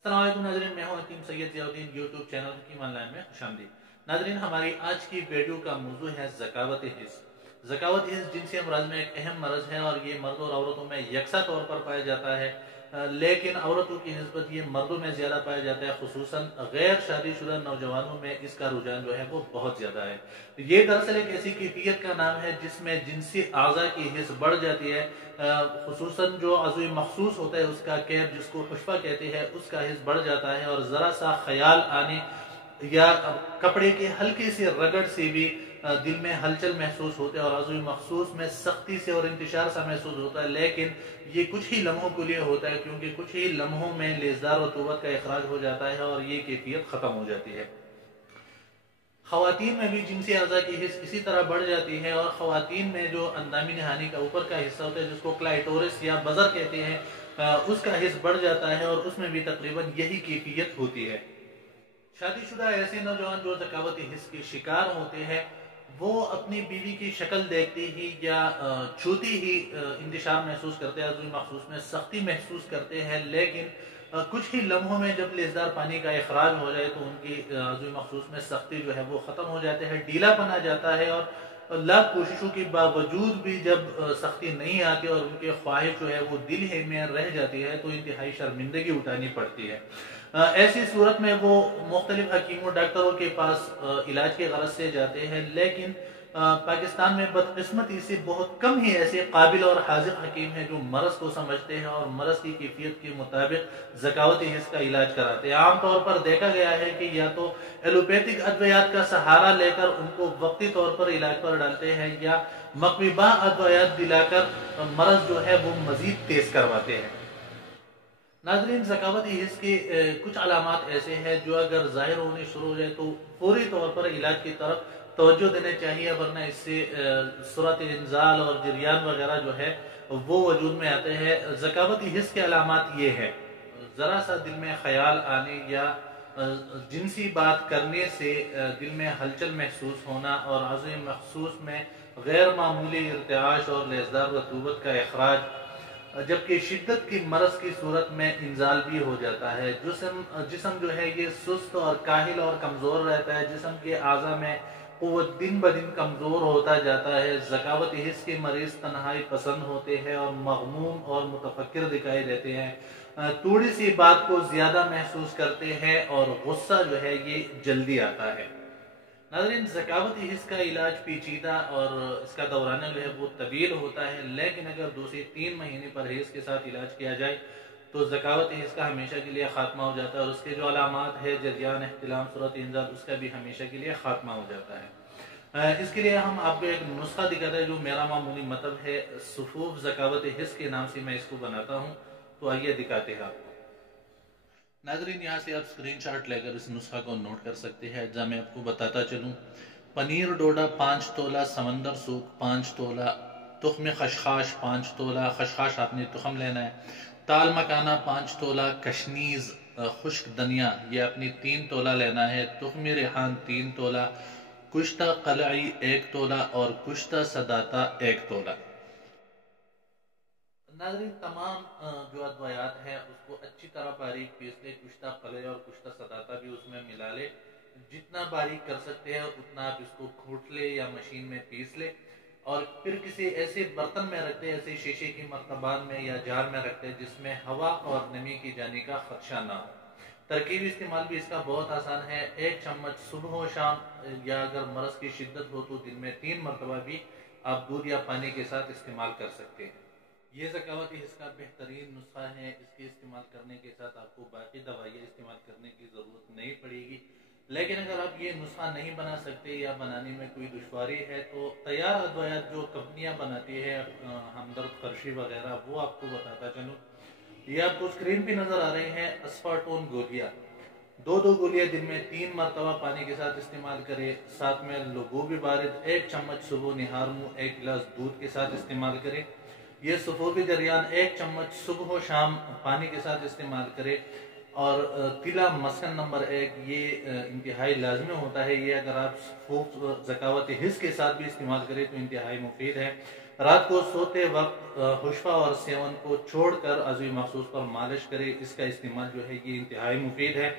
अस्सलाम वालेकुम नाज़रीन, मैं हूं हकीम सैयद ज़ियाउद्दीन। यूट्यूब चैनल हकीम ऑनलाइन में खुशामदीद। नाज़रीन, हमारी आज की वीडियो का मौजू है ज़कावत हिस्स। ज़कावत हिस्स जिनसी अमराज में एक अहम मरज़ है और ये मर्द और औरतों में यकसा तौर पर पाया जाता है, लेकिन औरतों की निस्बत ये मर्दों में ज़्यादा पाया जाता है। खुसूसन गैर शादीशुदा नौजवानों में इसका रुझान जो है वो बहुत ज़्यादा है। ये दरअसल एक ऐसी कैफियत का नाम है जिसमें जिनसी आज़ा की हिस्स बढ़ जाती है। खुसूसन जो अज़ू मखसूस होता है उसका कैब, जिसको खुशफा कहते हैं, उसका हिस्स बढ़ जाता है और ज़रा सा ख्याल आने या कपड़े के हल्के से रगड़ से भी दिल में हलचल महसूस होते हैं और अज़ू मखसूस में सख्ती से और इंतशार सा महसूस होता है। लेकिन ये कुछ ही लम्हों के लिए होता है, क्योंकि कुछ ही लम्हों में लेज़दार रतूबत का इखराज हो जाता है और ये कैफियत ख़त्म हो जाती है। ख़वातीन में भी जिनसी अज़ा की हिस्स इसी तरह बढ़ जाती है और ख़वातीन में जो अंदामी नहानी का ऊपर का हिस्सा होता है, जिसको क्लाइटोरिस या बज़र कहते हैं, उसका हिस्स बढ़ जाता है और उसमें भी तकरीबन यही कैफियत होती है। शादीशुदा ऐसे नौजवान जो ज़कावती हिस्स के शिकार होते हैं, वो अपनी बीवी की शक्ल देखते ही या छूती ही इंतशार महसूस करते हैं, अज़ू मखसूस में सख्ती महसूस करते हैं। लेकिन कुछ ही लम्हों में जब लेज़दार पानी का इखराज हो जाए तो उनकी अज़ू मखसूस में सख्ती जो है वो ख़त्म हो जाते हैं, ढीलापन आ जाता है और लाख कोशिशों के बावजूद भी जब सख्ती नहीं आती और उनकी ख्वाहिश जो है वो दिल ही में रह जाती है तो इंतहाई शर्मिंदगी उठानी पड़ती है। ऐसी सूरत में वो मुख्तलिफ हकीमों डॉक्टरों के पास इलाज के गरज से जाते हैं, लेकिन पाकिस्तान में बदकिस्मती से बहुत कम ही ऐसे काबिल और हाजिर हकीम हैं जो मरज़ को समझते हैं और मरज़ की कैफियत के मुताबिक ज़कावती हिस्स का इलाज कराते हैं। आमतौर पर देखा गया है कि या तो एलोपैथिक अद्वियात का सहारा लेकर उनको वक्ती तौर पर इलाज पर डालते हैं या मकबूबा अद्वियात दिलाकर मरज़ जो है वो मजीद तेज करवाते हैं। नाज़रीन, ज़कावती हिस्स के कुछ अलामात ऐसे हैं जो अगर ज़ाहिर होने शुरू हो जाए तो फौरी तौर पर इलाज की तरफ तवज्जो देना चाहिए, वरना इससे सूरत इंजाल और जरियान वगैरह जो है वो वजूद में आते हैं। ज़कावती हिस्स के अलामात ये हैं: ज़रा सा दिल में ख्याल आने या जिनसी बात करने से दिल में हलचल महसूस होना और अज़ू मखसूस में गैर मामूली इर्तिआश और लेज़दार रतूबत का इखराज, जबकि शिद्दत की मरज की सूरत में इंजाल भी हो जाता है। जिस्म जो है ये सुस्त और काहिल और कमज़ोर रहता है। जिस्म के आज़ा में क़ुव्वत दिन ब दिन कमज़ोर होता जाता है। ज़कावती हिस्स के मरीज़ तन्हाई पसंद होते हैं और मग़मूम और मुतफक्किर दिखाई देते हैं। थोड़ी सी बात को ज़्यादा महसूस करते हैं और गुस्सा जो है ये जल्दी आता है। नाज़रीन, ज़कावती हिस्स का इलाज पेचीदा और इसका दौराना जो है वो तवील होता है, लेकिन अगर 2 से 3 महीने परहेज़ के साथ इलाज किया जाए तो ज़कावती हिस्स का हमेशा के लिए ख़ात्मा हो जाता है और उसके जो अलामात है जरियान, एहतिलाम, सूरत इंज़ाल, उसका भी हमेशा के लिए ख़ात्मा हो जाता है। इसके लिए हम आपको एक नुस्खा दिखाते हैं जो मेरा मामूली मतलब है। सुफूफ ज़कावती हिस्स के नाम से मैं इसको बनाता हूँ, तो आइए दिखाते हैं आपको। नाज़रीन, यहाँ से आप स्क्रीनशॉट लेकर इस नुस्खा को नोट कर सकते हैं। जहाँ मैं आपको बताता चलूँ: पनीर डोडा 5 तोला, समंदर सूख 5 तोला, तुख्म खशखाश 5 तोला, खशखाश आपने तुख्म लेना है, ताल मकाना 5 तोला, कशनीज खुश्क धनिया ये अपनी 3 तोला लेना है, तुख्म रेहान 3 तोला, कुश्ता कलाई 1 तोला और कुश्ता सदाता 1 तोला। नाज़रीन, तमाम जो अद्वयात हैं उसको अच्छी तरह बारीक पीस ले, कुश्ता कले और कुश्ता सदाता भी उसमें मिला ले। जितना बारीक कर सकते हैं उतना आप इसको कूट ले या मशीन में पीस ले और फिर किसी ऐसे बर्तन में रखते हैं, ऐसे शीशे की मर्तबान में या जार में रखते हैं जिसमें हवा और नमी की जाने का खदशा ना हो। तरकीब इस्तेमाल भी इसका बहुत आसान है। 1 चम्मच सुबह हो शाम, या अगर मरज़ की शिद्दत हो तो दिन में 3 मरतबा भी आप दूध या पानी के साथ इस्तेमाल कर सकते हैं। ये ज़कावती हिस्स का बेहतरीन नुस्खा है। इसके इस्तेमाल करने के साथ आपको बाकी दवाइयाँ इस्तेमाल करने की ज़रूरत नहीं पड़ेगी। लेकिन अगर आप ये नुस्खा नहीं बना सकते या बनाने में कोई दुश्वारी है तो तैयार अद्वयात जो कंपनियाँ बनाती है, हमदर्द फर्शी वगैरह, वो आपको बताता चलूँ। ये आपको स्क्रीन पे नज़र आ रही हैं अस्पार्टोन गोलियाँ। 2 गोलियाँ दिन में 3 मरतबा पानी के साथ इस्तेमाल करें। साथ में लघुबी बारिद 1 चम्मच सुबह निहार मुँह 1 गिलास दूध के साथ इस्तेमाल करें। ये सफूफी जरियान 1 चम्मच सुबह शाम पानी के साथ इस्तेमाल करें। और तिला मस्कन नंबर 1 ये इंतहाई लाजमी होता है। ये अगर आप सफूफ ज़कावती हिस्स के साथ भी इस्तेमाल करें तो इंतहाई मुफीद है। رات کو سوتے وقت حشفہ اور سیون کو چھوڑ کر عضوی مخصوص پر مالش کرے، اس کا استعمال جو ہے یہ انتہائی مفید ہے۔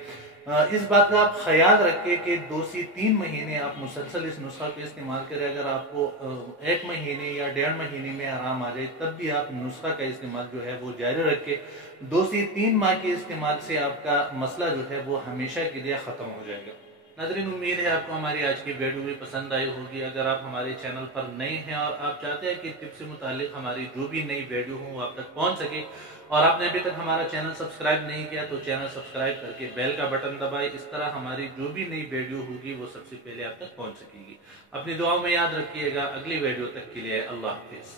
اس بات کا آپ خیال رکھیں کہ 2 سے 3 مہینے آپ مسلسل اس نسخہ کو استعمال کریں۔ اگر آپ کو 1 مہینے یا 1.5 مہینے میں آرام آ جائے تب بھی آپ نسخہ کا استعمال جو ہے وہ جاری رکھیں۔ 2 سے 3 ماہ کے استعمال سے آپ کا مسئلہ جو ہے وہ ہمیشہ کے لیے ختم ہو جائے گا۔ ناظرین، امید ہے آپ کو ہماری آج کی ویڈیو بھی پسند آئی ہوگی۔ اگر آپ ہمارے چینل پر نئے ہیں اور آپ چاہتے ہیں کہ ٹپ سے متعلق ہماری جو بھی نئی ویڈیو ہوں وہ آپ تک پہنچ سکے، اور آپ نے ابھی تک ہمارا چینل سبسکرائب نہیں کیا تو چینل سبسکرائب کر کے بیل کا بٹن دبائے، اس طرح ہماری جو بھی نئی ویڈیو ہوگی وہ سب سے پہلے آپ تک پہنچ سکے گی۔ اپنی دعاؤں میں یاد رکھیے گا۔ اگلی ویڈیو تک کے لیے اللہ حافظ۔